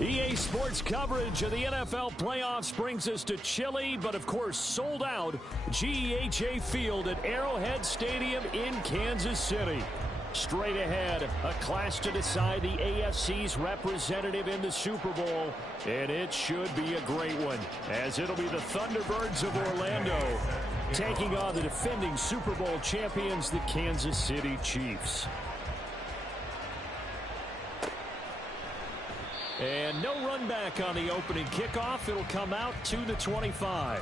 EA Sports coverage of the NFL playoffs brings us to chilly, but of course sold out, GEHA Field at Arrowhead Stadium in Kansas City. Straight ahead, a clash to decide the AFC's representative in the Super Bowl, and it should be a great one, as it'll be the Thunderbirds of Orlando taking on the defending Super Bowl champions, the Kansas City Chiefs. And no run back on the opening kickoff. It'll come out to the 25.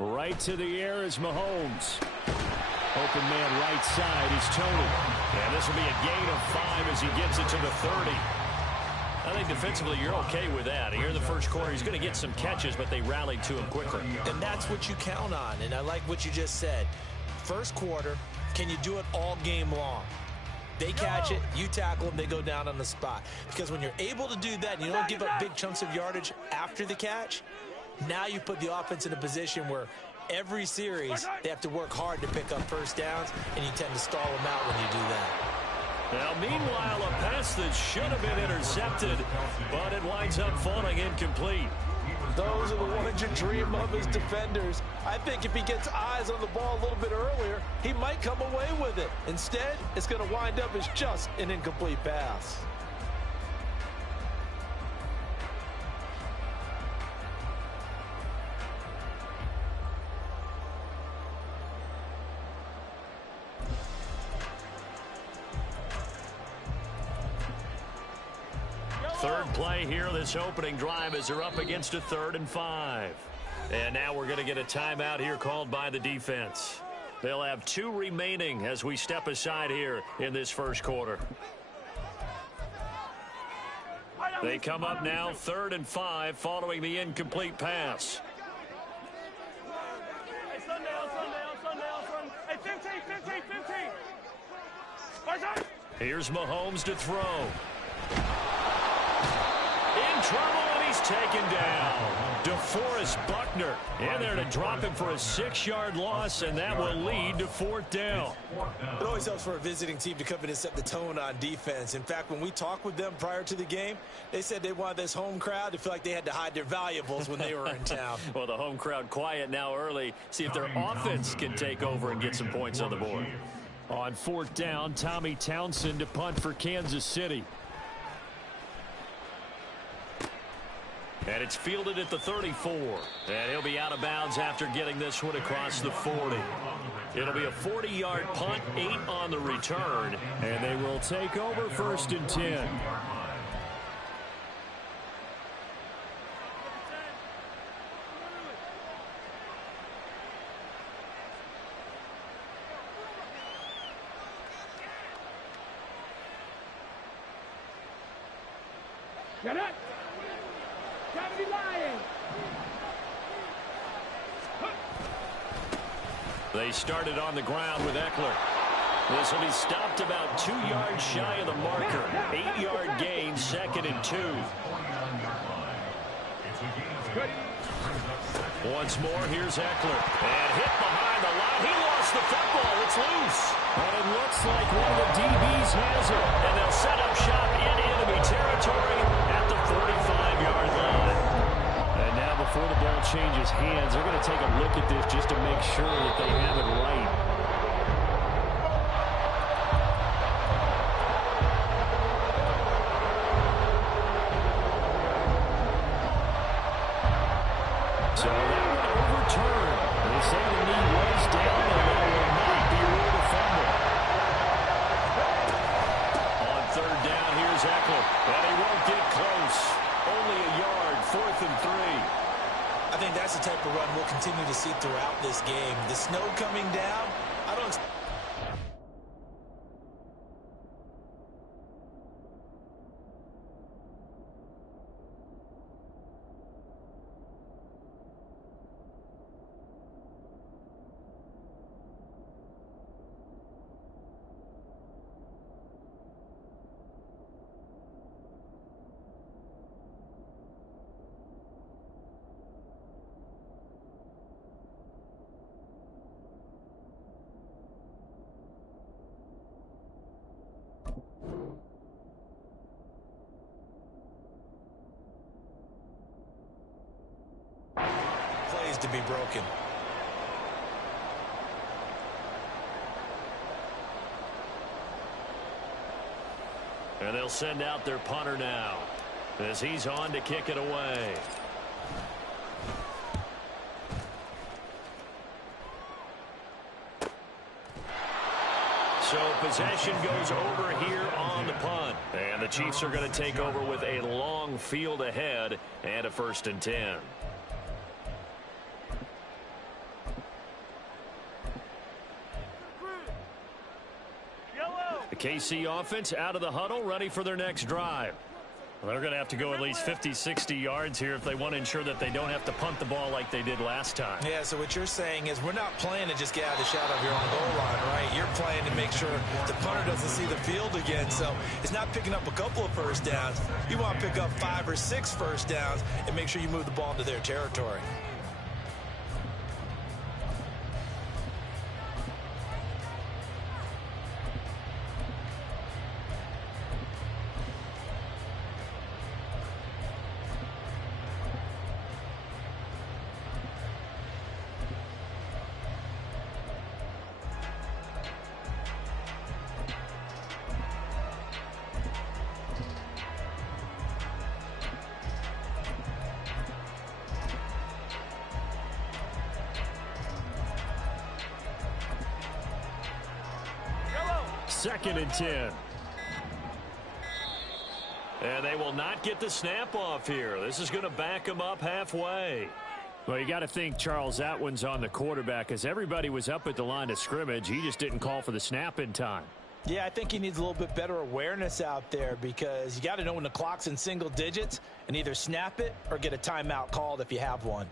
Right to the air is Mahomes. Open man right side is Tony. And this will be a gain of 5 as he gets it to the 30. I think defensively you're okay with that. Here in the first quarter, he's going to get some catches, but they rallied to him quicker. And that's what you count on, and I like what you just said. First quarter, can you do it all game long? They catch it, you tackle them, they go down on the spot. Because when you're able to do that and you don't give up big chunks of yardage after the catch, now you put the offense in a position where every series they have to work hard to pick up first downs, and you tend to stall them out when you do that. Now, meanwhile, a pass that should have been intercepted, but it winds up falling incomplete. Those are the ones you dream of as defenders. I think if he gets eyes on the ball a little bit earlier, he might come away with it. Instead, it's going to wind up as just an incomplete pass. Third play here, this opening drive, as they're up against a 3rd and 5. And now we're going to get a timeout here called by the defense. They'll have 2 remaining as we step aside here in this first quarter. They come up now 3rd and 5 following the incomplete pass. Hey, Sunday. Hey, 15. Here's Mahomes to throw. In trouble, and he's taken down. DeForest Buckner in there to drop him for a 6-yard loss, and that will lead to 4th down. It always helps for a visiting team to come in and set the tone on defense. In fact, when we talked with them prior to the game, they said they wanted this home crowd to feel like they had to hide their valuables when they were in town. Well, the home crowd quiet now early. See if their offense can take over and get some points on the board. On 4th down, Tommy Townsend to punt for Kansas City. And it's fielded at the 34. And he'll be out of bounds after getting this one across the 40. It'll be a 40-yard punt, 8 on the return. And they will take over 1st and 10. Get it! They started on the ground with Eckler. This will be stopped about 2 yards shy of the marker. 8-yard gain, 2nd and 2. Once more, here's Eckler. And hit behind the line. He lost the football. It's loose. And it looks like one of the DBs has it. And they'll set up shop in enemy territory at the 45-yard line. And now before the ball changes hands, they're going to take a look at this just to make sure that they have it right. So that one overturned. They say the knee was down, and that will not be ruled a fumble. On third down, here's Eckler. And he won't get close. Only a yard, 4th and 3. I think that's the type of run we'll continue to see throughout this game. The snow coming down, I don't expect. Plays to be broken. And they'll send out their punter now as he's on to kick it away. So possession goes over here on the punt. And the Chiefs are going to take over with a long field ahead and a 1st and 10. The KC offense out of the huddle, ready for their next drive. Well, they're going to have to go at least 50, 60 yards here if they want to ensure that they don't have to punt the ball like they did last time. Yeah, so what you're saying is we're not playing to just get out of the shot of your own goal line, right? You're playing to make sure the punter doesn't see the field again. So it's not picking up a couple of first downs. You want to pick up 5 or 6 first downs and make sure you move the ball into their territory. Second and 10. And they will not get the snap off here. This is going to back them up halfway. Well, you got to think, Charles, that one's on the quarterback as everybody was up at the line of scrimmage. He just didn't call for the snap in time. Yeah, I think he needs a little bit better awareness out there because you got to know when the clock's in single digits and either snap it or get a timeout called if you have one.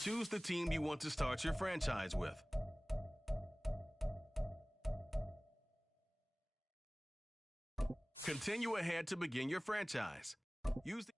Choose the team you want to start your franchise with. Continue ahead to begin your franchise. Use the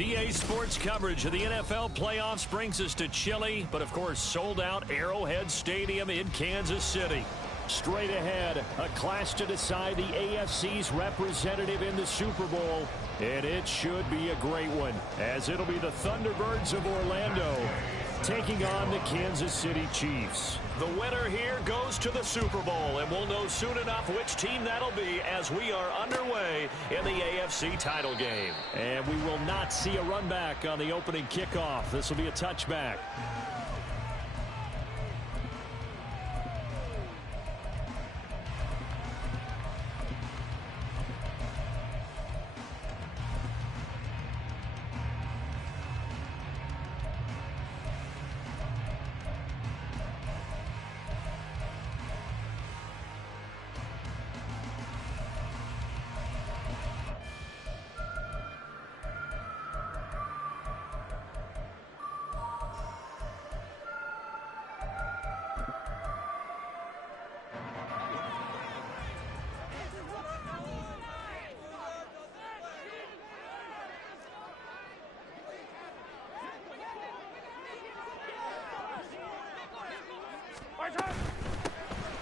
EA Sports coverage of the NFL playoffs brings us to chilly, but of course sold out Arrowhead Stadium in Kansas City. Straight ahead, a clash to decide the AFC's representative in the Super Bowl, and it should be a great one, as it'll be the Thunderbirds of Orlando taking on the Kansas City Chiefs. The winner here goes to the Super Bowl, and we'll know soon enough which team that'll be as we are underway in the AFC title game. And we will not see a run back on the opening kickoff. This will be a touchback.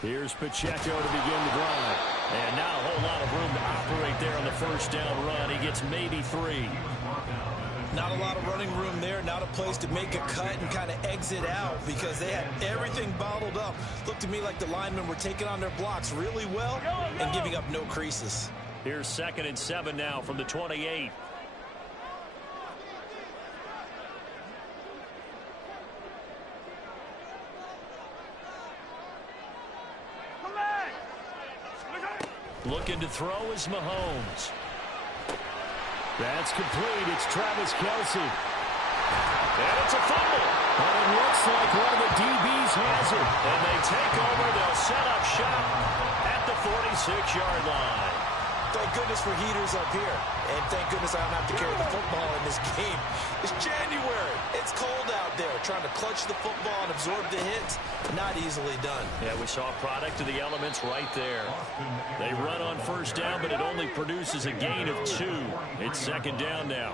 Here's Pacheco to begin the drive. And now a whole lot of room to operate there on the first down run. He gets maybe 3. Not a lot of running room there. Not a place to make a cut and kind of exit out because they had everything bottled up. Looked to me like the linemen were taking on their blocks really well and giving up no creases. Here's 2nd and 7 now from the 28. Looking to throw is Mahomes. That's complete. It's Travis Kelce. And it's a fumble. But it looks like one of the DBs has it. And they take over. They'll set up shop at the 46-yard line. Thank goodness for heaters up here. And thank goodness I don't have to carry the football in this game. It's January. It's cold out there. Trying to clutch the football and absorb the hits, not easily done. Yeah, we saw a product of the elements right there. They run on first down, but it only produces a gain of 2. It's 2nd down now.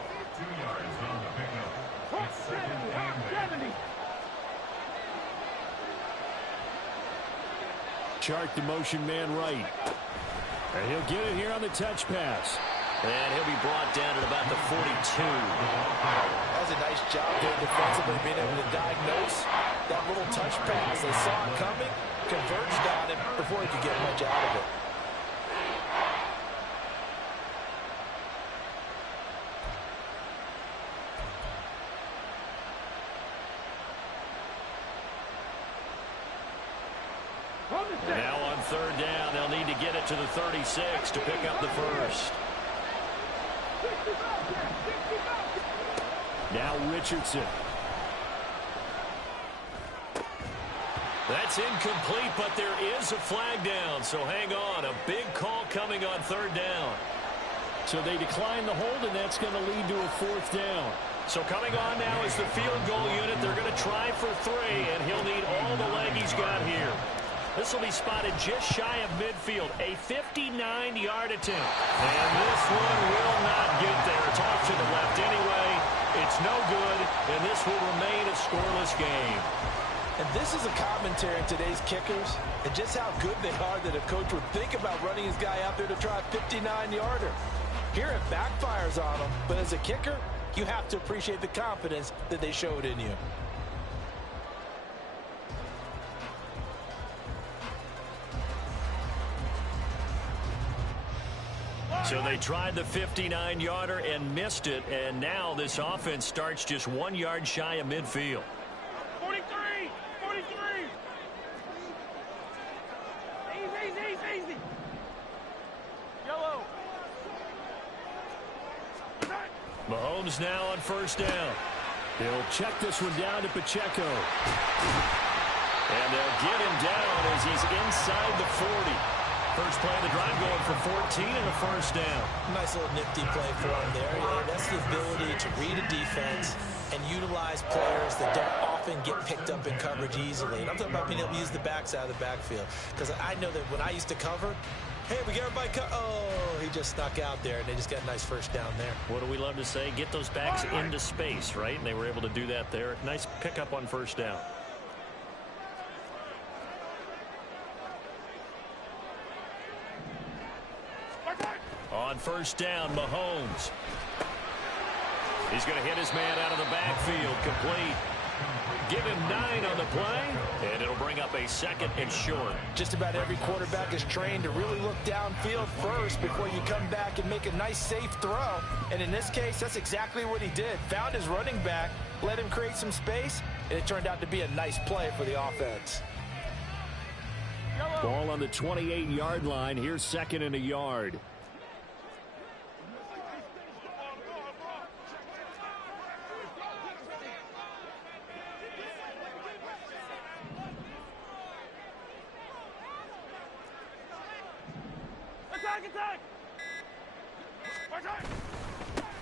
Chart the motion man right. And he'll get it here on the touch pass. And he'll be brought down at about the 42. That was a nice job there defensively, being able to diagnose that little touch pass. They saw it coming, converged on it before he could get much out of it. Now on third down, they'll need to get it to the 36 to pick up the first. Now Richardson. That's incomplete, but there is a flag down, so hang on. A big call coming on third down. So they decline the hold, and that's going to lead to a fourth down. So coming on now is the field goal unit. They're going to try for 3, and he'll need all the leg he's got here. This will be spotted just shy of midfield. A 59-yard attempt. And this one will not get there. It's off to the left anyway. It's no good, and this will remain a scoreless game. And this is a commentary on today's kickers and just how good they are that a coach would think about running his guy out there to try a 59-yarder. Here it backfires on him, but as a kicker, you have to appreciate the confidence that they showed in you. So they tried the 59-yarder and missed it, and now this offense starts just 1 yard shy of midfield. 43! 43! Easy! Yellow! Mahomes now on first down. He'll check this one down to Pacheco. And they'll get him down as he's inside the 40. First play of the drive going for 14 and a first down. Nice little nifty play for him there. Yeah, that's the ability to read a defense and utilize players that don't often get picked up in coverage easily. And I'm talking about being able to use the backs out of the backfield. Because I know that when I used to cover, hey, we got everybody oh, he just snuck out there, and they just got a nice first down there. What do we love to say? Get those backs into space, right? And they were able to do that there. Nice pickup on first down. On first down, Mahomes. He's going to hit his man out of the backfield, complete. Give him 9 on the play, and it'll bring up a second and short. Just about every quarterback is trained to really look downfield first before you come back and make a nice, safe throw. And in this case, that's exactly what he did. Found his running back, let him create some space, and it turned out to be a nice play for the offense. Ball on the 28-yard line. Here's second and a yard.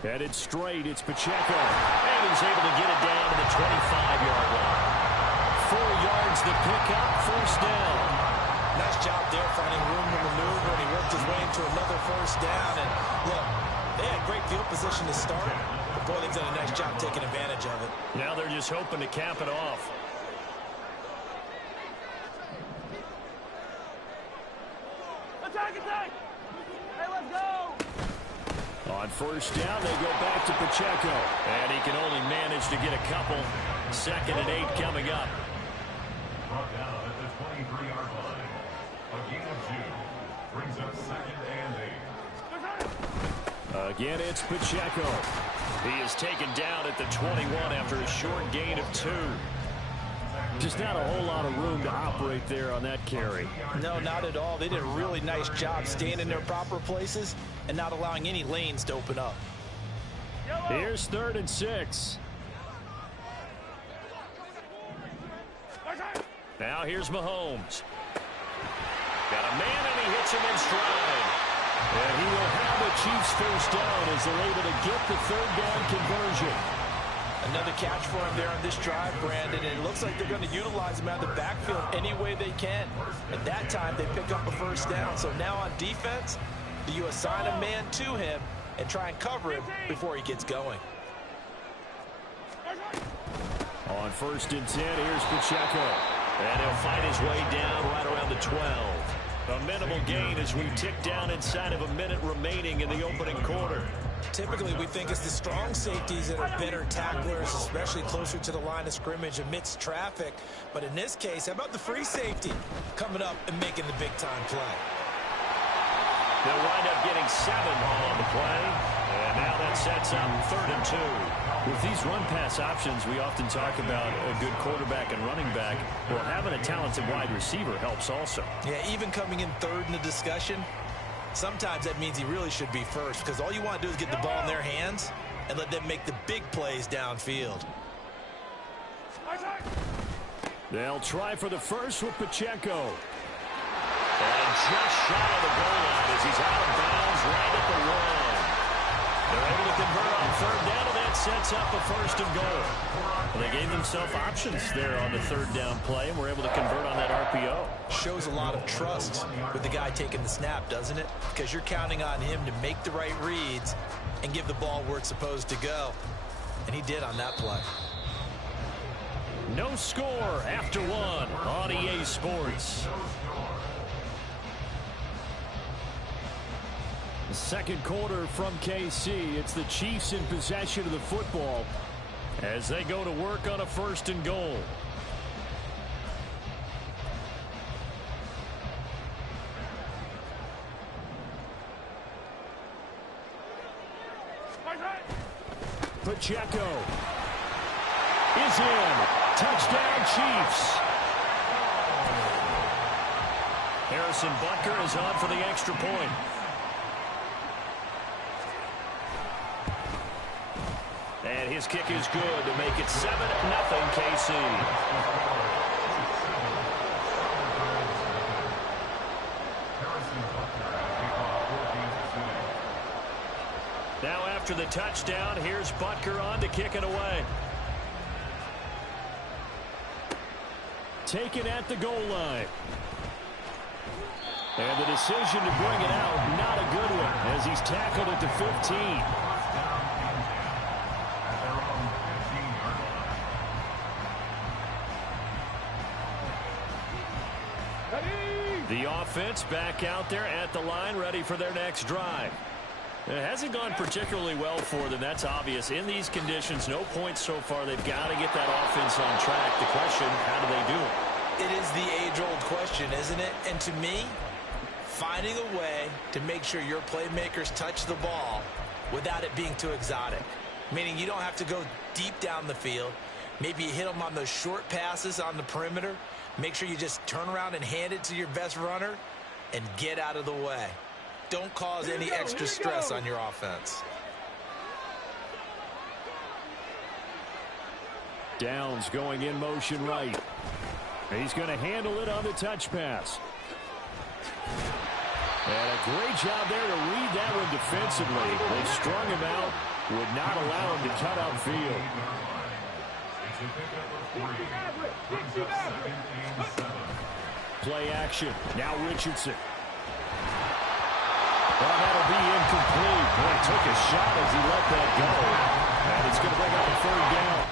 Headed straight, it's Pacheco. And he's able to get it down to the 25-yard line. 4 yards the pickup, first down. Nice job there finding room to maneuver, and he worked his way into another first down. And look, they had great field position to start, but boy, they've done a nice job taking advantage of it. Now they're just hoping to cap it off. Attack! Hey, let's go! On first down, they go back to Pacheco. And he can only manage to get a couple. Second and 8 coming up. Brought down at the 23-yard line. A gain of 2 brings up second and 8. Again, it's Pacheco. He is taken down at the 21 after a short gain of 2. Just not a whole lot of room to operate there on that carry. No, not at all. They did a really nice job staying in their proper places and not allowing any lanes to open up. Here's third and 6. Now here's Mahomes. Got a man, and he hits him in stride. And he will have the Chiefs first down as they're able to get the third down conversion. Another catch for him there on this drive, Brandon, and it looks like they're going to utilize him out of the backfield any way they can. At that time, they pick up a first down. So now on defense, do you assign a man to him and try and cover him before he gets going? On first and 10, here's Pacheco. And he'll fight his way down right around the 12. A minimal gain as we tick down inside of a minute remaining in the opening quarter. Typically, we think it's the strong safeties that are better tacklers, especially closer to the line of scrimmage amidst traffic. But in this case, how about the free safety coming up and making the big-time play? They'll wind up getting 7 on the play. And now that sets up third and 2. With these run-pass options, we often talk about a good quarterback and running back. Well, having a talented wide receiver helps also. Yeah, even coming in third in the discussion, sometimes that means he really should be first because all you want to do is get the ball in their hands and let them make the big plays downfield. They'll try for the first with Pacheco. And just shy of the goal line as he's out of bounds right at the 1. They're able to convert on third down, and that sets up a first and goal. Well, they gave themselves options there on the third down play, and were able to convert on that RPO. Shows a lot of trust with the guy taking the snap, doesn't it? Because you're counting on him to make the right reads and give the ball where it's supposed to go. And he did on that play. No score after 1 on EA Sports. The second quarter from KC. It's the Chiefs in possession of the football as they go to work on a first and goal. Pacheco is in. Touchdown, Chiefs. Harrison Butker is on for the extra point. And his kick is good to make it 7-0 KC. Now after the touchdown, here's Butker on to kick it away. Taken at the goal line. And the decision to bring it out, not a good one, as he's tackled at the 15. The offense back out there at the line, ready for their next drive. It hasn't gone particularly well for them. That's obvious. In these conditions, no points so far. They've got to get that offense on track. The question, how do they do it? It is the age-old question, isn't it? And to me, finding a way to make sure your playmakers touch the ball without it being too exotic. Meaning you don't have to go deep down the field. Maybe you hit them on those short passes on the perimeter. Make sure you just turn around and hand it to your best runner and get out of the way. Don't cause any extra stress on your offense. Downs going in motion right. He's going to handle it on the touch pass. And a great job there to read that one defensively. They strung him out, would not allow him to cut upfield. Play action. Now Richardson. Well, that'll be incomplete. Boy, took a shot as he let that go. And it's going to bring up a third down.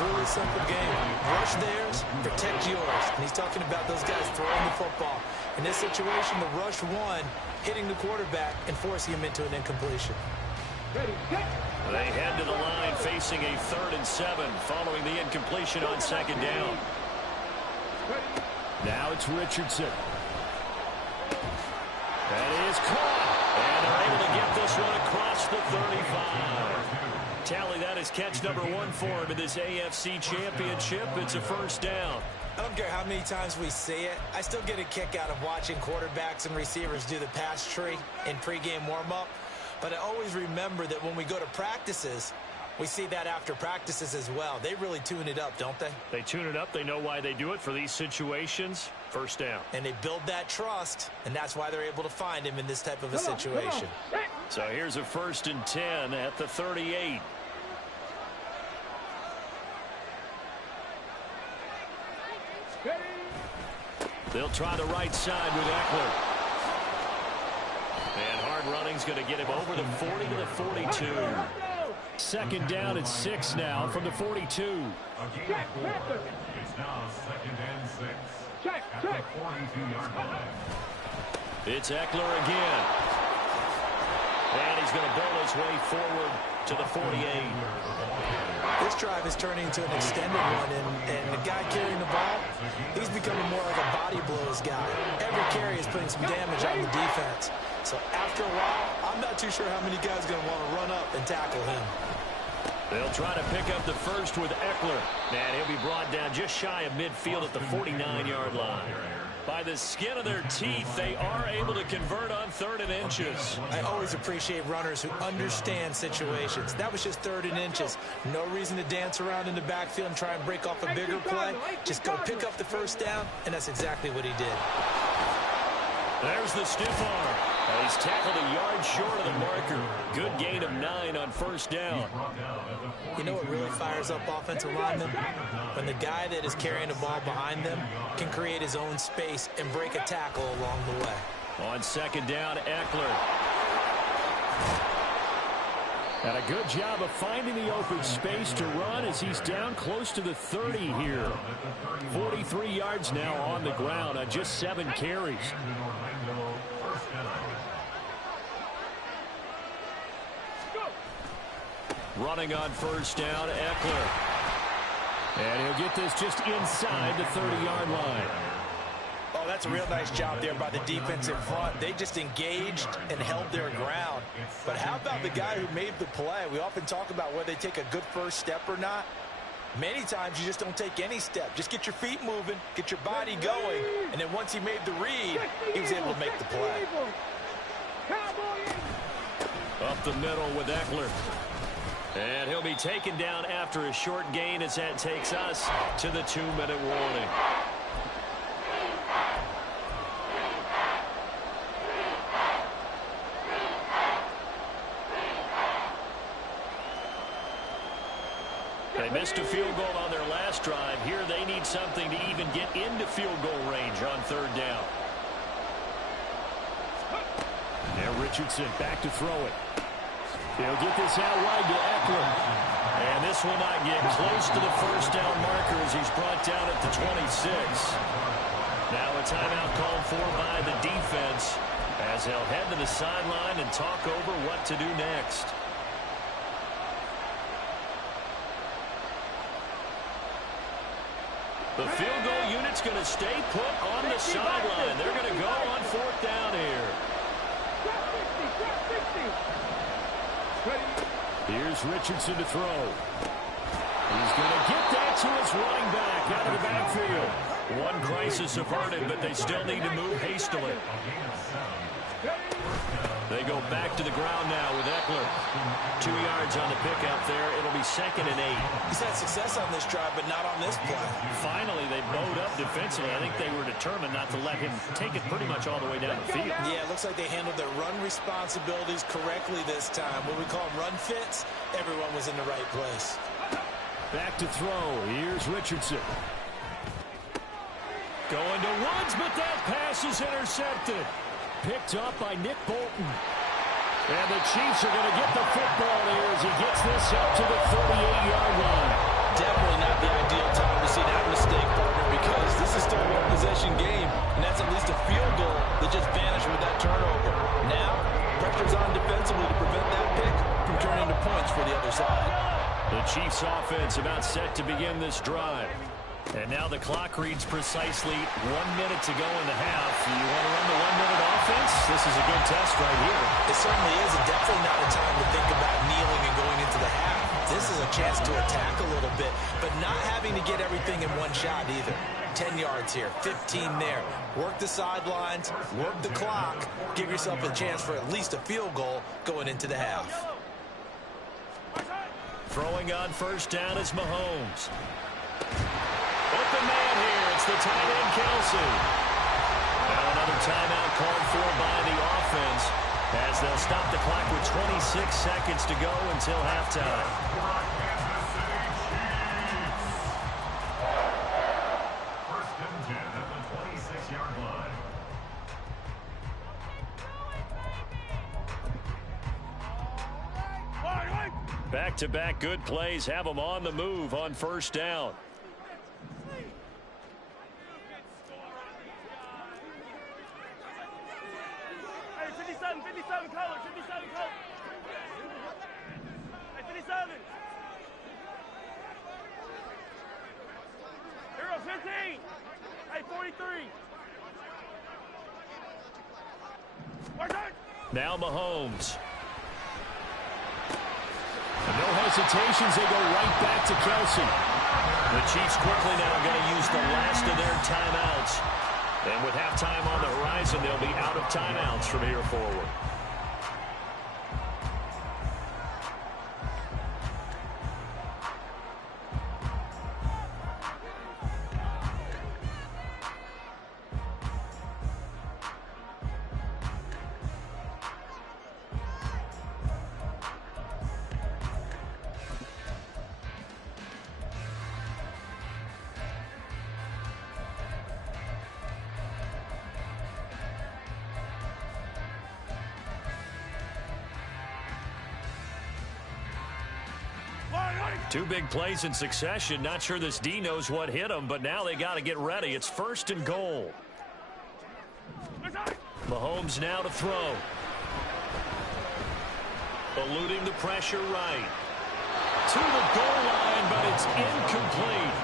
Really simple game. Rush theirs, protect yours. And he's talking about those guys throwing the football. In this situation, the rush one, hitting the quarterback and forcing him into an incompletion. They head to the line facing a 3rd and 7 following the incompletion on second down. Now it's Richardson. That is caught. And they're able to get this one across the 35. Tally, that is catch number 1 for him in this AFC Championship. It's a first down. I don't care how many times we see it. I still get a kick out of watching quarterbacks and receivers do the pass tree in pregame warm-up. But I always remember that when we go to practices, we see that after practices as well. They really tune it up, don't they? They tune it up. They know why they do it for these situations. First down. And they build that trust, and that's why they're able to find him in this type of a situation. So here's a 1st and 10 at the 38. They'll try the right side with Eckler. And hard running's going to get him over the 40 to the 42. Second down at 6 now from the 42. It's now 2nd and 6. At the 42-yard line. It's Eckler again. And he's going to bowl his way forward to the 48. This drive is turning into an extended one, and the guy carrying the ball, he's becoming more like a body blows guy. Every carry is putting some damage on the defense. So after a while, I'm not too sure how many guys are going to want to run up and tackle him. They'll try to pick up the first with Eckler. And he'll be brought down just shy of midfield at the 49-yard line. By the skin of their teeth, they are able to convert on 3rd and inches. I always appreciate runners who understand situations. That was just 3rd and inches. No reason to dance around in the backfield and try and break off a bigger play. Just go pick up the first down, and that's exactly what he did. There's the stiff arm. He's tackled a yard short of the marker. Good gain of 9 on first down. You know what really fires up offensive linemen? When the guy that is carrying the ball behind them can create his own space and break a tackle along the way. On second down, Eckler. And a good job of finding the open space to run as he's down close to the 30 here. 43 yards now on the ground on just 7 carries. Running on first down, Eckler. And he'll get this just inside the 30-yard line. Oh, that's a real nice job there by the defense in front. They just engaged and held their ground. But how about the guy who made the play? We often talk about whether they take a good first step or not. Many times you just don't take any step. Just get your feet moving, get your body going, and then once he made the read, he was able to make the play. Up the middle with Eckler. And he'll be taken down after a short gain as that takes us to the 2-minute warning. They missed a field goal on their last drive. Here they need something to even get into field goal range on 3rd down. Now Richardson back to throw it. He'll get this out wide to Eckler. And this will not get close to the first down marker as he's brought down at the 26. Now a timeout called for by the defense as they'll head to the sideline and talk over what to do next. The field goal unit's going to stay put on the sideline. They're going to go on 4th down here. Here's Richardson to throw. He's going to get that to his running back out of the backfield. One crisis averted, but they still need to move hastily. They go back to the ground now with Eckler. 2 yards on the pickup there. It'll be 2nd and 8. He's had success on this drive, but not on this play. Finally, they bowed up defensively. I think they were determined not to let him take it pretty much all the way down the field. Yeah, it looks like they handled their run responsibilities correctly this time. What we call run fits, everyone was in the right place. Back to throw. Here's Richardson. Going to Woods, but that pass is intercepted. Picked up by Nick Bolton. And the Chiefs are going to get the football here as he gets this up to the 38-yard line. Definitely not the ideal time to see that mistake, partner, because this is still a one-possession game, and that's at least a field goal that just vanished with that turnover. Now, pressure's on defensively to prevent that pick from turning into points for the other side. The Chiefs offense about set to begin this drive. And now the clock reads precisely 1 minute to go in the half. You want to run the 1-minute offense? This is a good test right here. It certainly is, and definitely not a time to think about kneeling and going into the half. This is a chance to attack a little bit, but not having to get everything in one shot either. 10 yards here, 15 there. Work the sidelines, work the clock. Give yourself a chance for at least a field goal going into the half. Throwing on first down is Mahomes. Open man here. It's the tight end, Kelsey. Now another timeout called for by the offense as they'll stop the clock with 26 seconds to go until halftime. First and 10 at the 26-yard Back-to-back good plays have them on the move on first down. Hey, 57 color, 57 color. Hey, 57. Hero 15. Hey, 43. Now Mahomes. No hesitations, they go right back to Kelsey. The Chiefs quickly now going to use the last of their timeouts. And with halftime on the horizon, they'll be out of timeouts from here forward. Two big plays in succession. Not sure this D knows what hit him, but now they got to get ready. It's first and goal. Mahomes now to throw. Eluding the pressure right. To the goal line, but it's incomplete.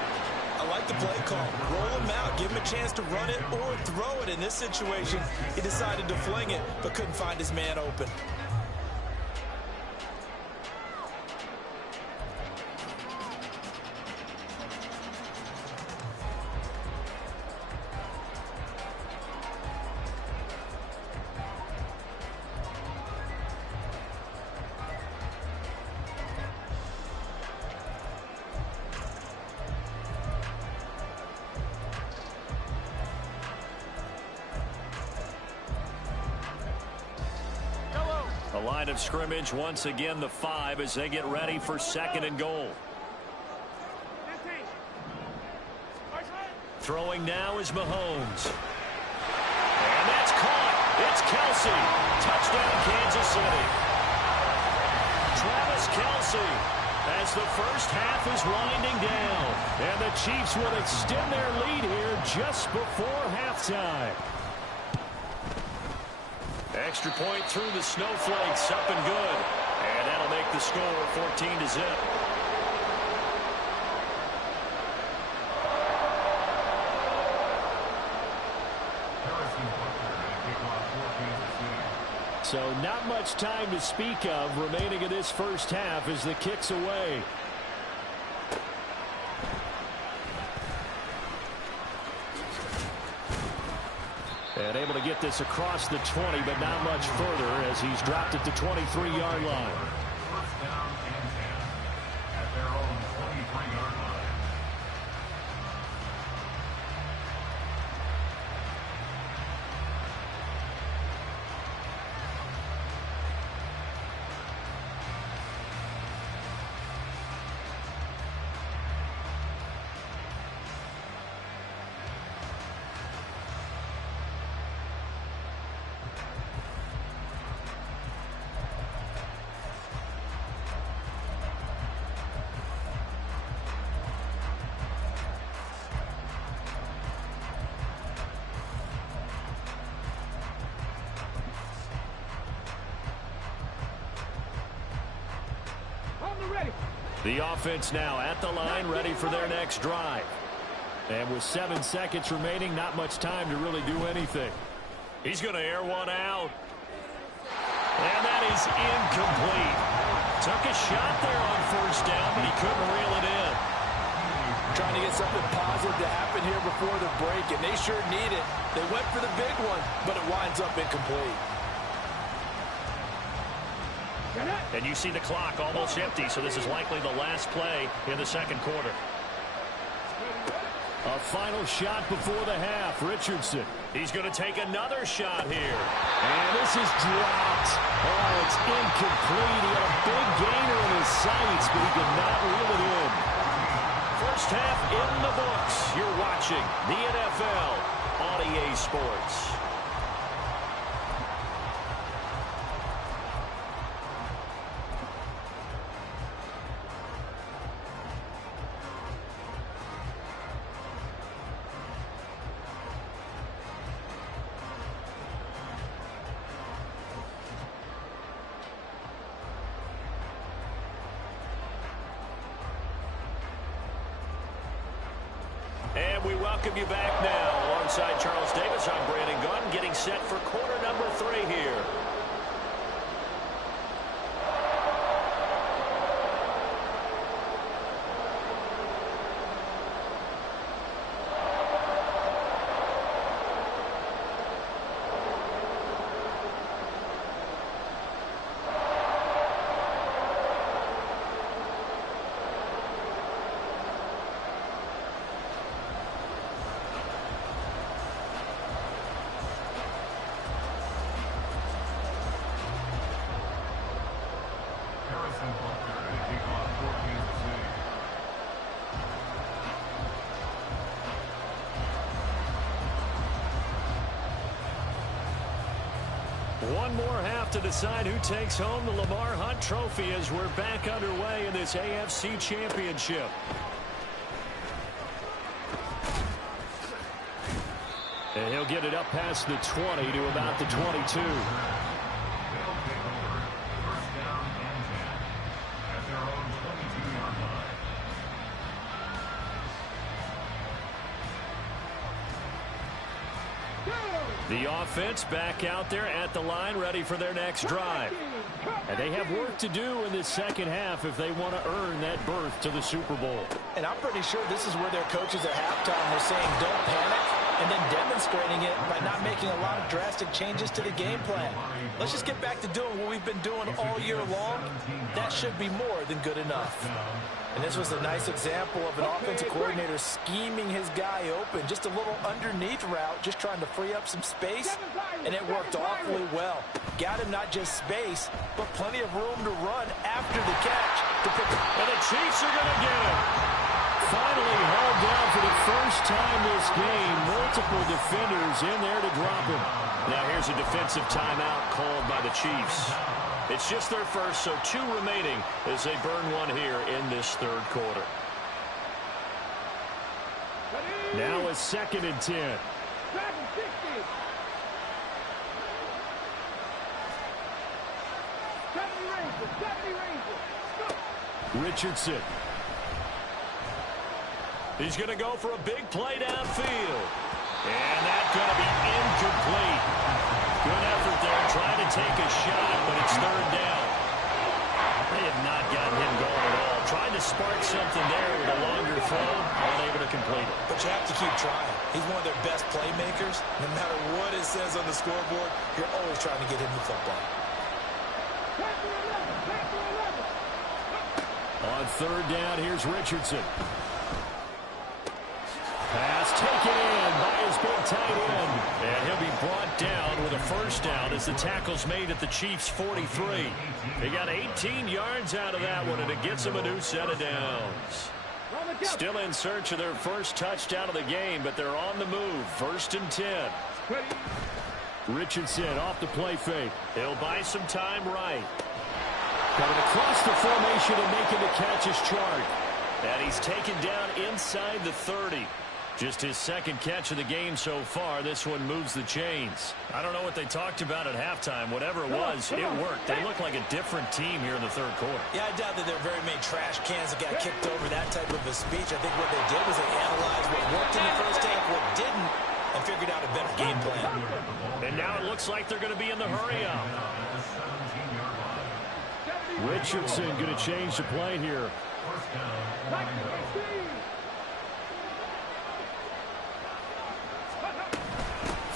I like the play call. Roll him out. Give him a chance to run it or throw it. In this situation, he decided to fling it, but couldn't find his man open. The line of scrimmage, once again, the 5 as they get ready for second and goal. 15. Throwing now is Mahomes. And that's caught. It's Kelsey. Touchdown, Kansas City. Travis Kelsey as the first half is winding down. And the Chiefs will extend their lead here just before halftime. Extra point through the snowflakes, up and good. And that'll make the score 14-0. So not much time to speak of remaining in this first half as the kick's away. And able to get this across the 20, but not much further as he's dropped it to 23-yard line. First down and 10 at their own 23-yard line. The offense now at the line, ready for their next drive. And with 7 seconds remaining, not much time to really do anything. He's going to air one out. And that is incomplete. Took a shot there on first down, but he couldn't reel it in. Trying to get something positive to happen here before the break, and they sure need it. They went for the big one, but it winds up incomplete. And you see the clock almost empty, so this is likely the last play in the second quarter. A final shot before the half. Richardson. He's going to take another shot here. And this is dropped. Oh, it's incomplete. He had a big gainer in his sights, but he could not reel it in. First half in the books. You're watching the NFL on EA Sports. And we welcome you back now. Alongside Charles Davis, I'm Brandon Gunn, getting set for quarter number 3 here. Harrison Butker to kick off for Kansas City. One more half to decide who takes home the Lamar Hunt Trophy as we're back underway in this AFC Championship. And he'll get it up past the 20 to about the 22. The offense back out there at the line, ready for their next drive. And they have work to do in this second half if they want to earn that berth to the Super Bowl. And I'm pretty sure this is where their coaches at halftime were saying don't panic, and then demonstrating it by not making a lot of drastic changes to the game plan. Let's just get back to doing what we've been doing all year long. That should be more than good enough. And this was a nice example of an offensive coordinator scheming his guy open. Just a little underneath route, just trying to free up some space, and it worked awfully well. Got him not just space, but plenty of room to run after the catch. And the Chiefs are going to get it. Finally hauled down for the first time this game. Multiple defenders in there to drop him. Now here's a defensive timeout called by the Chiefs. It's just their first, so 2 remaining as they burn one here in this third quarter. Now a 2nd and 10. Richardson. He's going to go for a big play downfield. And that's going to be incomplete. Good effort there, trying to take a shot, but it's 3rd down. They have not gotten him going at all. Tried to spark something there with a longer throw, unable to complete it. But you have to keep trying. He's one of their best playmakers. No matter what it says on the scoreboard, you're always trying to get him the football. On 3rd down, here's Richardson. Pass taken in by his big tight end. And he'll be brought down with a 1st down as the tackle's made at the Chiefs' 43. They got 18 yards out of that one, and it gets them a new set of downs. Still in search of their first touchdown of the game, but they're on the move. 1st and 10. Richardson off the play fake. He'll buy some time right. Coming across the formation and making the catch is Chark. And he's taken down inside the 30. Just his 2nd catch of the game so far. This one moves the chains. I don't know what they talked about at halftime. Whatever it was, it worked. They look like a different team here in the 3rd quarter. Yeah, I doubt that there are very many trash cans that got kicked over that type of a speech. I think what they did was they analyzed what worked in the first half, what didn't, and figured out a better game plan. And now it looks like they're going to be in the hurry-up. Richardson going to change the play here.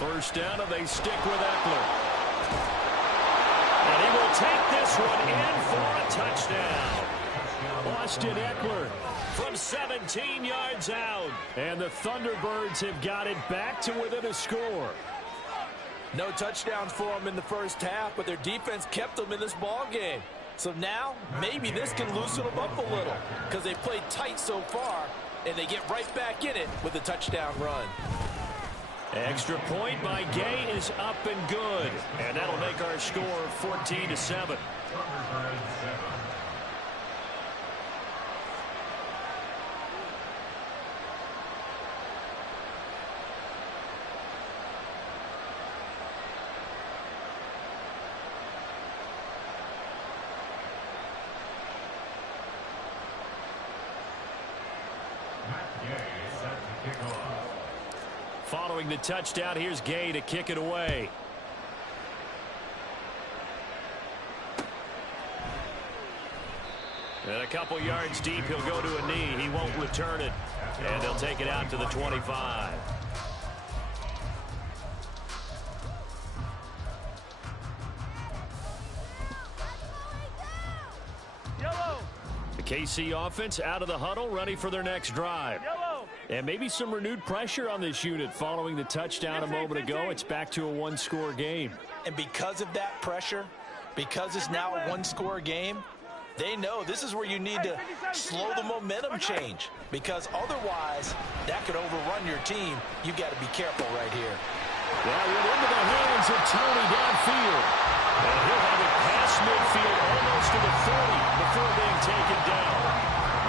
1st down, and they stick with Eckler. And he will take this one in for a touchdown. Austin Eckler from 17 yards out. And the Thunderbirds have got it back to within a score. No touchdowns for them in the first half, but their defense kept them in this ball game. So now, maybe this can loosen them up a little because they played tight so far, and they get right back in it with a touchdown run. Extra point by Gay is up and good. And that'll make our score 14-7. Matt Gay set to kick off. Following the touchdown, here's Gay to kick it away. And a couple yards deep, he'll go to a knee. He won't return it. And they'll take it out to the 25. Yellow. The KC offense out of the huddle, ready for their next drive. Yellow. And maybe some renewed pressure on this unit following the touchdown a moment ago. It's back to a one-score game. And because of that pressure, because it's now a one-score game, they know this is where you need to slow the momentum change, because otherwise that could overrun your team. You got to be careful right here. Well, went into the hands of Tony downfield. And he'll have it past midfield almost to the 30 before being taken down.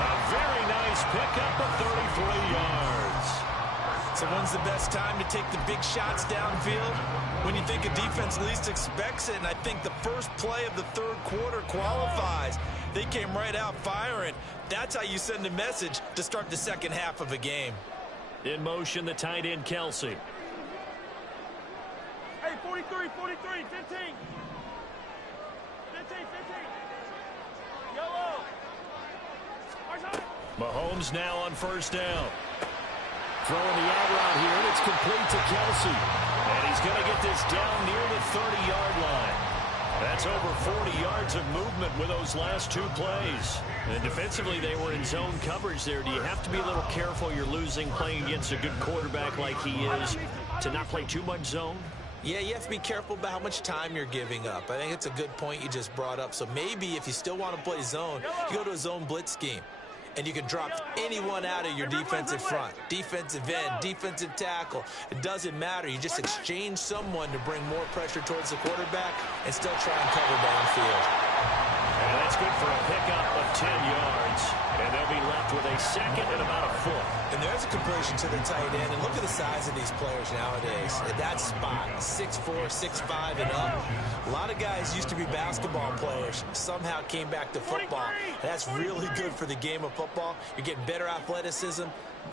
A very nice pickup of 33 yards. So when's the best time to take the big shots downfield? When you think a defense least expects it, and I think the first play of the third quarter qualifies. They came right out firing. That's how you send a message to start the second half of a game. In motion, the tight end, Kelsey. Hey, 43, 43, 15. 15. Yellow. Mahomes now on first down. Throwing the out route here, and it's complete to Kelsey. And he's going to get this down near the 30-yard line. That's over 40 yards of movement with those last two plays. And defensively, they were in zone coverage there. Do you have to be a little careful you're losing playing against a good quarterback like he is to not play too much zone? Yeah, you have to be careful about how much time you're giving up. I think it's a good point you just brought up. So maybe if you still want to play zone, you go to a zone blitz scheme. And you can drop anyone out of your defensive front. Defensive end, defensive tackle. It doesn't matter. You just exchange someone to bring more pressure towards the quarterback and still try and cover downfield. And that's good for a pickup of 10 yards. And they'll be left with a second and about a foot. And there's a completion to the tight end. And look at the size of these players nowadays. At that spot, 6'4", 6'5", and up. A lot of guys used to be basketball players. Somehow came back to football. And that's really good for the game of football. You're getting better athleticism,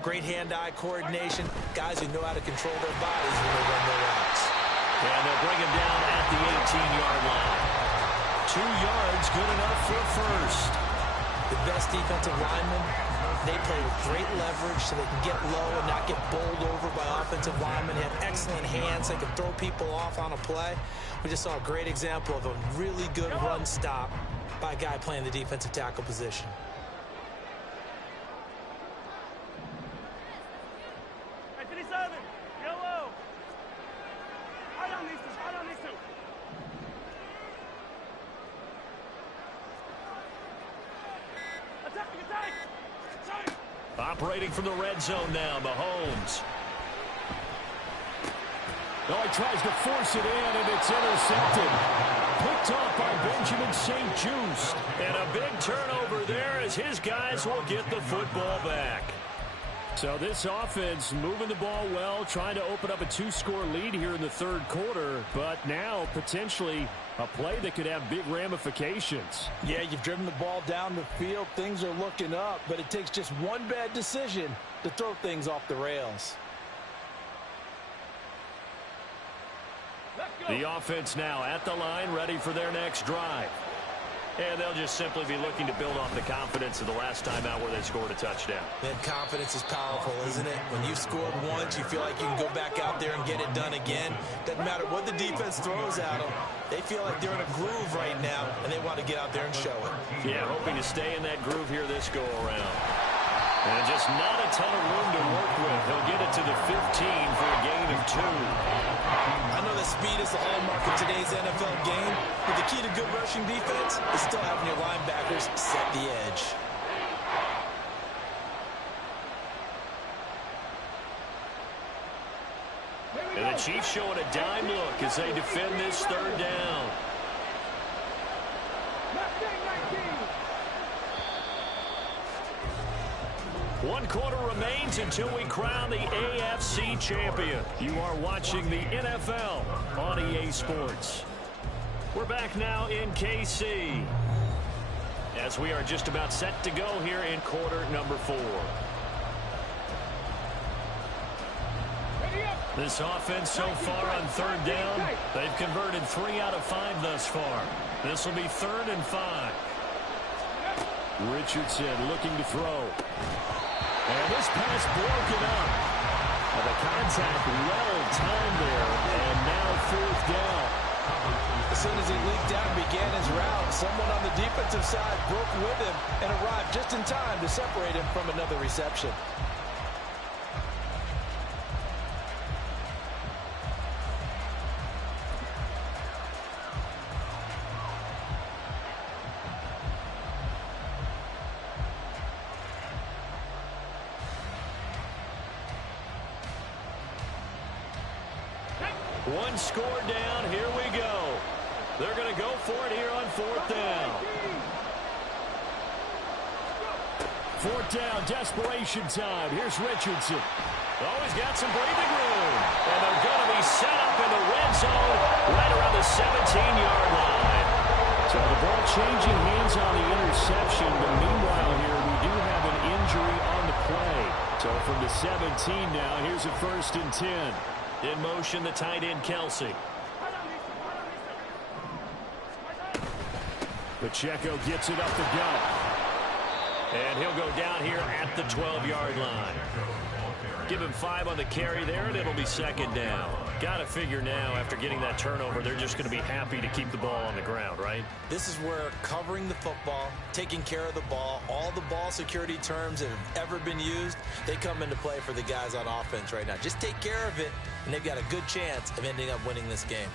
great hand-eye coordination, guys who know how to control their bodies when they run their routes. And they'll bring him down at the 18-yard line. 2 yards, good enough for a first. The best defensive linemen, they play with great leverage so they can get low and not get bowled over by offensive linemen. They have excellent hands. They can throw people off on a play. We just saw a great example of a really good run stop by a guy playing the defensive tackle position. Hey, 57. Yellow. I don't need to. Attack. Operating from the red zone now, Mahomes. Oh, he tries to force it in, and it's intercepted. Picked off by Benjamin St-Juste. And a big turnover there as his guys will get the football back. So this offense moving the ball well, trying to open up a 2-score lead here in the third quarter, but now potentially a play that could have big ramifications. Yeah, you've driven the ball down the field. Things are looking up, but it takes just one bad decision to throw things off the rails. The offense now at the line, ready for their next drive. And they'll just simply be looking to build off the confidence of the last time out where they scored a touchdown. Man, confidence is powerful, isn't it? When you've scored once, you feel like you can go back out there and get it done again. Doesn't matter what the defense throws at them. They feel like they're in a groove right now, and they want to get out there and show it. Yeah, hoping to stay in that groove here this go-around. And just not a ton of room to work with. He'll get it to the 15 for a gain of 2. I know that speed is the hallmark of today's NFL game, but the key to good rushing defense is still having your linebackers set the edge. And the Chiefs showing a dime look as they defend this third down. One quarter remains until we crown the AFC champion. You are watching the NFL on EA Sports. We're back now in KC as we are just about set to go here in quarter number 4. Ready up. This offense so far on third down, they've converted 3 out of 5 thus far. This will be 3rd and 5. Richardson looking to throw. And this pass broken up. And the contact well timed there, and now 4th down. As soon as he leaked out and began his route, someone on the defensive side broke with him and arrived just in time to separate him from another reception. One score down. Here we go. They're going to go for it here on 4th down. 4th down, desperation time. Here's Richardson. Oh, he's got some breathing room. And they're going to be set up in the red zone right around the 17-yard line. So the ball changing hands on the interception. But meanwhile here, we do have an injury on the play. So from the 17 now, here's a 1st and 10. In motion, the tight end, Kelsey. Pacheco gets it up the gut. And he'll go down here at the 12-yard line. Give him 5 on the carry there, and it'll be 2nd down. Got to figure now, after getting that turnover, they're just going to be happy to keep the ball on the ground, right? This is where covering the football, taking care of the ball, all the ball security terms that have ever been used, they come into play for the guys on offense right now. Just take care of it, and they've got a good chance of ending up winning this game.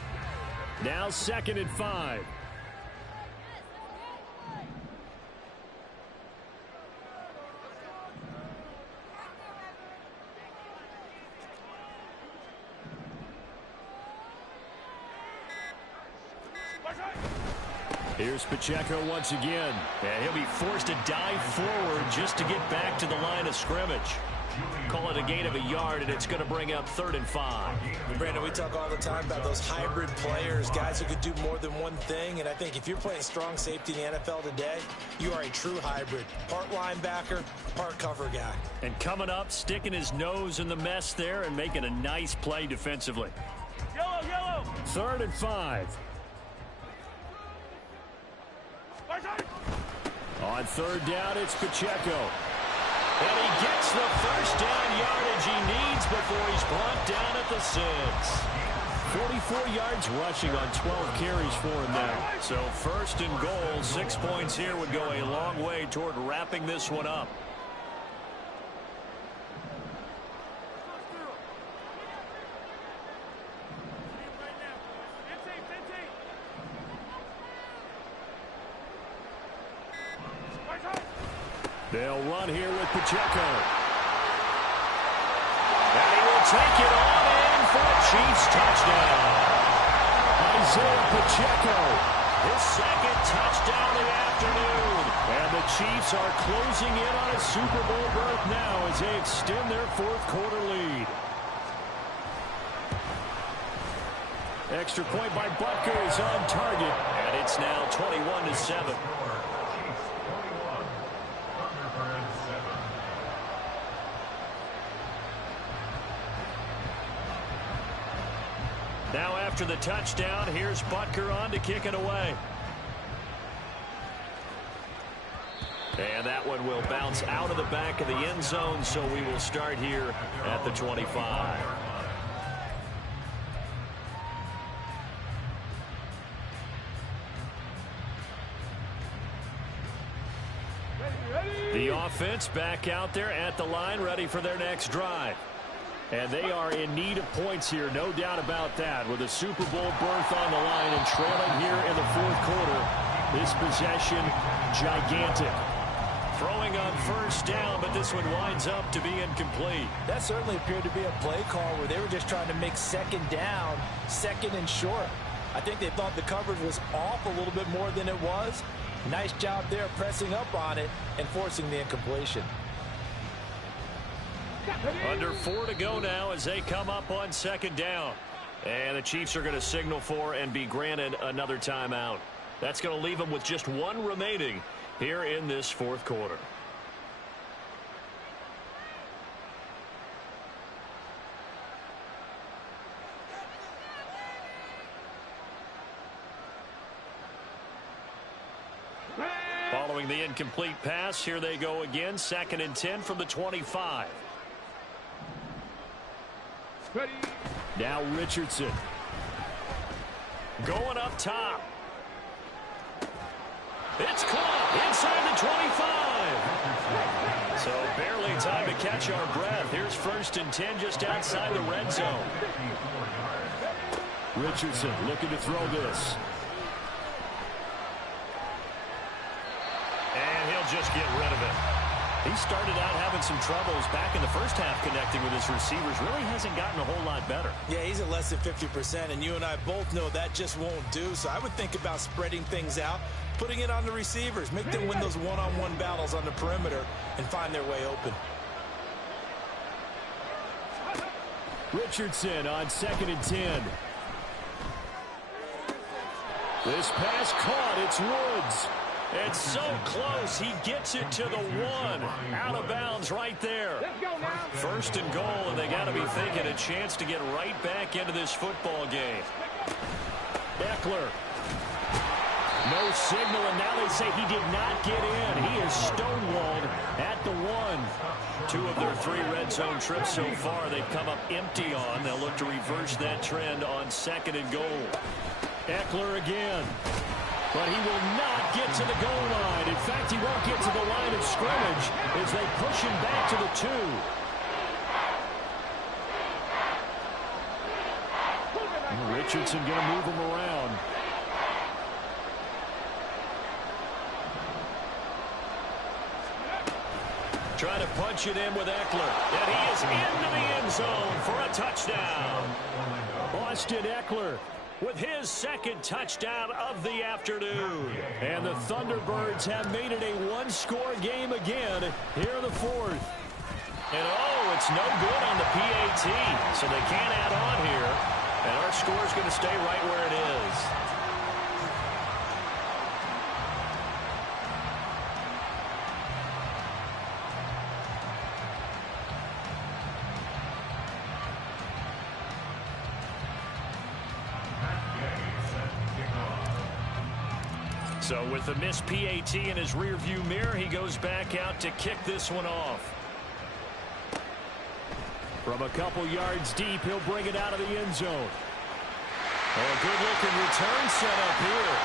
Now 2nd and 5. Here's Pacheco once again. And he'll be forced to dive forward just to get back to the line of scrimmage. Call it a gain of a yard, and it's going to bring up 3rd and 5. Brandon, we talk all the time about those hybrid players, guys who could do more than one thing. And I think if you're playing strong safety in the NFL today, you are a true hybrid. Part linebacker, part cover guy. And coming up, sticking his nose in the mess there and making a nice play defensively. Yellow. 3rd and 5. On 3rd down, it's Pacheco. And he gets the 1st down yardage he needs before he's brought down at the 6. 44 yards rushing on 12 carries for him now. So 1st and goal, 6 points here would go a long way toward wrapping this one up. They'll run here with Pacheco. And he will take it on in for a Chiefs touchdown. Isaiah Pacheco, his 2nd touchdown of the afternoon. And the Chiefs are closing in on a Super Bowl berth now as they extend their 4th quarter lead. Extra point by Butker is on target. And it's now 21-7. Now after the touchdown, here's Butker on to kick it away. And that one will bounce out of the back of the end zone, so we will start here at the 25. The offense back out there at the line, ready for their next drive. And they are in need of points here, no doubt about that. With a Super Bowl berth on the line and trailing here in the 4th quarter, this possession gigantic. Throwing on 1st down, but this one winds up to be incomplete. That certainly appeared to be a play call where they were just trying to make 2nd down, 2nd and short. I think they thought the coverage was off a little bit more than it was. Nice job there pressing up on it and forcing the incompletion. Under 4 to go now as they come up on 2nd down. And the Chiefs are going to signal for and be granted another timeout. That's going to leave them with just 1 remaining here in this 4th quarter. Following the incomplete pass, here they go again. 2nd and 10 from the 25. Ready. Now Richardson. Going up top. It's caught inside the 25. So barely time to catch our breath. Here's 1st and 10 just outside the red zone. Richardson looking to throw this. And he'll just get rid of it. He started out having some troubles back in the first half connecting with his receivers. Really hasn't gotten a whole lot better. Yeah, he's at less than 50%, and you and I both know that just won't do. So I would think about spreading things out, putting it on the receivers, make them win those one-on-one battles on the perimeter and find their way open. Richardson on 2nd and 10. This pass caught. It's Woods. It's so close. He gets it to the 1. Out of bounds right there. 1st and goal, and they got to be thinking a chance to get right back into this football game. Eckler. No signal, and now they say he did not get in. He is stonewalled at the 1. 2 of their 3 red zone trips so far they've come up empty on. They'll look to reverse that trend on 2nd and goal. Eckler again. But he will not get to the goal line. In fact, he won't get to the line of scrimmage as they push him back to the 2. Richardson going to move him around. Trying to punch it in with Eckler. And he is into the end zone for a touchdown. Austin Eckler with his 2nd touchdown of the afternoon. And the Thunderbirds have made it a 1-score game again here in the 4th. And oh, it's no good on the PAT, so they can't add on here. And our score is going to stay right where it is. So with the missed PAT in his rearview mirror, he goes back out to kick this one off. From a couple yards deep, he'll bring it out of the end zone. Oh, a good-looking return set up here.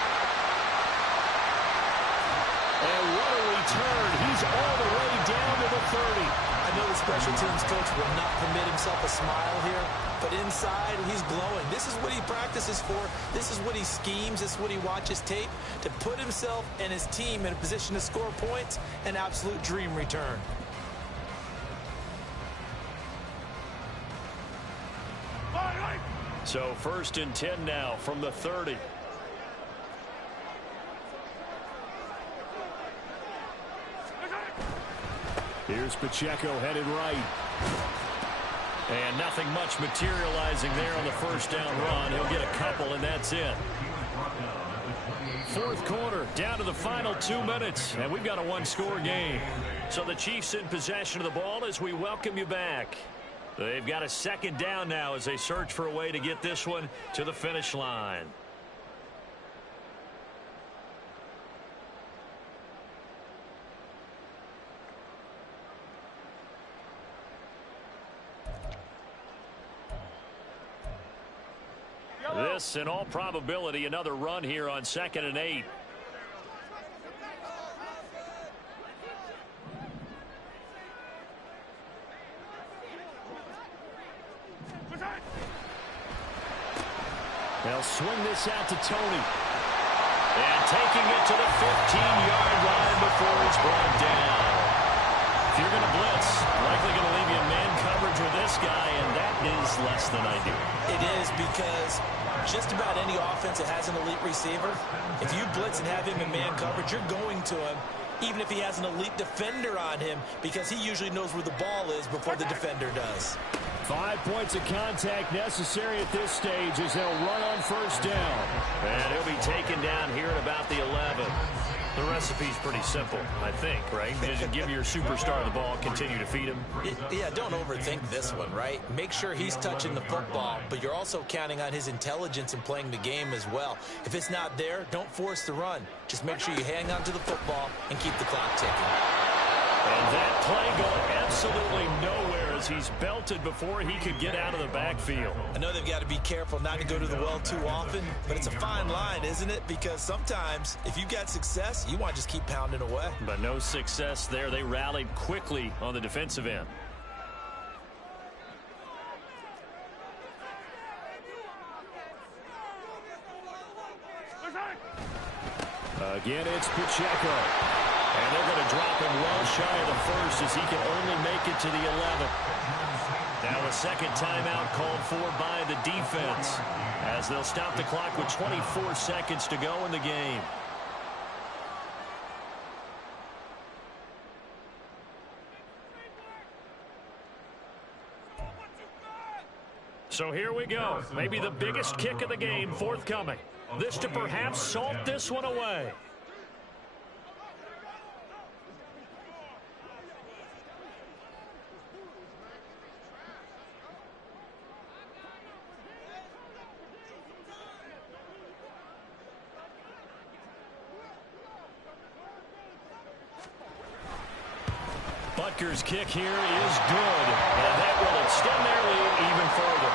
And what a return. He's all the way down to the 30. I know the special teams coach will not permit himself a smile here, but inside he's glowing. This is what he practices for. This is what he schemes. This is what he watches tape to put himself and his team in a position to score points. An absolute dream return. So 1st and 10 now from the 30. Here's Pacheco headed right. And nothing much materializing there on the 1st down run. He'll get a couple, and that's it. 4th quarter, down to the final 2 minutes, and we've got a 1-score game. So the Chiefs in possession of the ball as we welcome you back. They've got a 2nd down now as they search for a way to get this one to the finish line. This, in all probability, another run here on 2nd and 8. They'll swing this out to Tony. And taking it to the 15-yard line before it's brought down. If you're going to blitz, likely going to leave you in man coverage with this guy, and that is less than ideal. It is, because just about any offense that has an elite receiver, if you blitz and have him in man coverage, you're going to him, even if he has an elite defender on him, because he usually knows where the ball is before the defender does. 5 points of contact necessary at this stage as they'll run on 1st down. And he'll be taken down here at about the 11. The recipe's pretty simple, I think, right? Just give your superstar the ball, continue to feed him. Yeah, don't overthink this one, right? Make sure he's touching the football, but you're also counting on his intelligence in playing the game as well. If it's not there, don't force the run. Just make sure you hang on to the football and keep the clock ticking. And that play going absolutely nowhere as he's belted before he could get out of the backfield. I know they've got to be careful not to go to the well too often, but it's a fine line, isn't it? Because sometimes if you've got success, you want to just keep pounding away. But no success there. They rallied quickly on the defensive end. Again, it's Pacheco. And they're going to drop him well shy of the first as he can only make it to the 11th. Now a second timeout called for by the defense as they'll stop the clock with 24 seconds to go in the game. So here we go. Maybe the biggest kick of the game forthcoming. This to perhaps salt this one away. Butker's kick here is good, and that will extend their lead even further.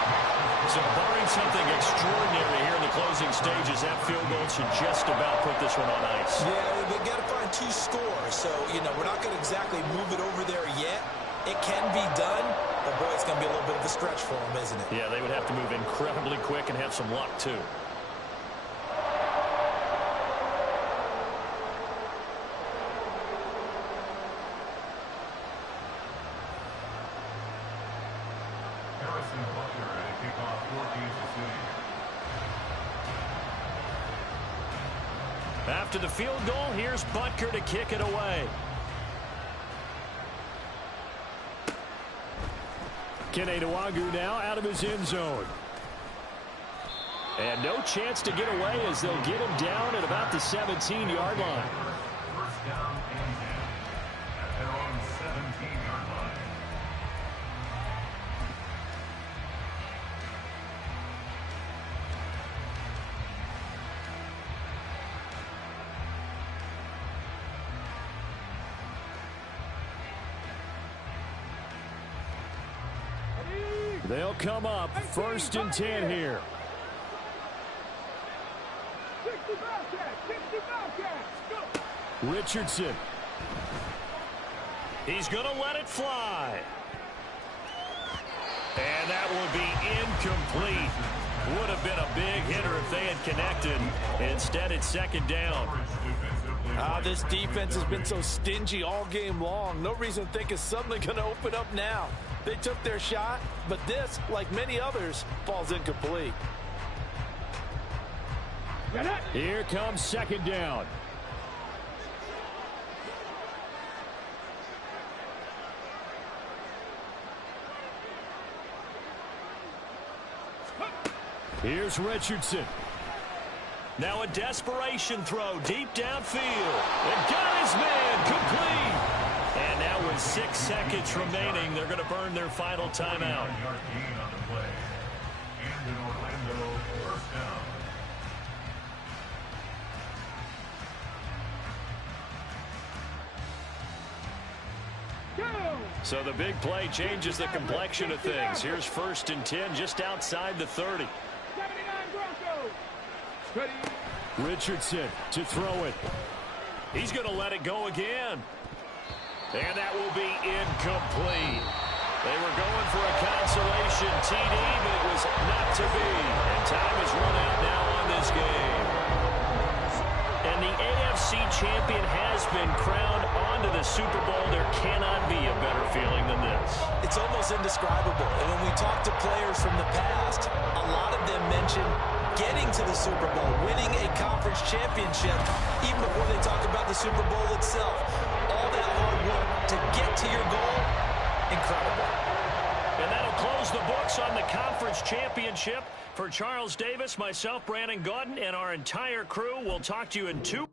So barring something extraordinary here in the closing stages, that field goal should just about put this one on ice. Yeah, they've got to find 2 scores, so, we're not going to exactly move it over there yet. It can be done, but, boy, it's going to be a little bit of a stretch for them, isn't it? Yeah, they would have to move incredibly quick and have some luck, too. After the field goal, here's Butker to kick it away. Kene Nwangwu now out of his end zone. And no chance to get away as they'll get him down at about the 17-yard line. First down and 10 at their own 17-yard line. They'll come up 1st and 10 here. Richardson. He's going to let it fly. And that will be incomplete. Would have been a big hitter if they had connected. Instead, it's 2nd down. This defense has been so stingy all game long. No reason to think it's suddenly going to open up now. They took their shot, but this, like many others, falls incomplete. Here comes 2nd down. Here's Richardson. Now a desperation throw deep downfield. And got his man complete. And now with 6 seconds remaining, they're going to burn their final timeout. So the big play changes the complexion of things. Here's 1st and 10 just outside the 30. Richardson to throw it. He's going to let it go again. And that will be incomplete. They were going for a consolation TD, but it was not to be. And time is run out now on this game. And the AFC champion has been crowned onto the Super Bowl. There cannot be a better feeling than this. It's almost indescribable. And when we talk to players from the past, a lot of them mention getting to the Super Bowl, winning a conference championship, even before they talk about the Super Bowl itself. All that hard work to get to your goal, incredible. And that'll close the books on the conference championship. For Charles Davis, myself, Brandon Gaudin, and our entire crew, we'll talk to you in 2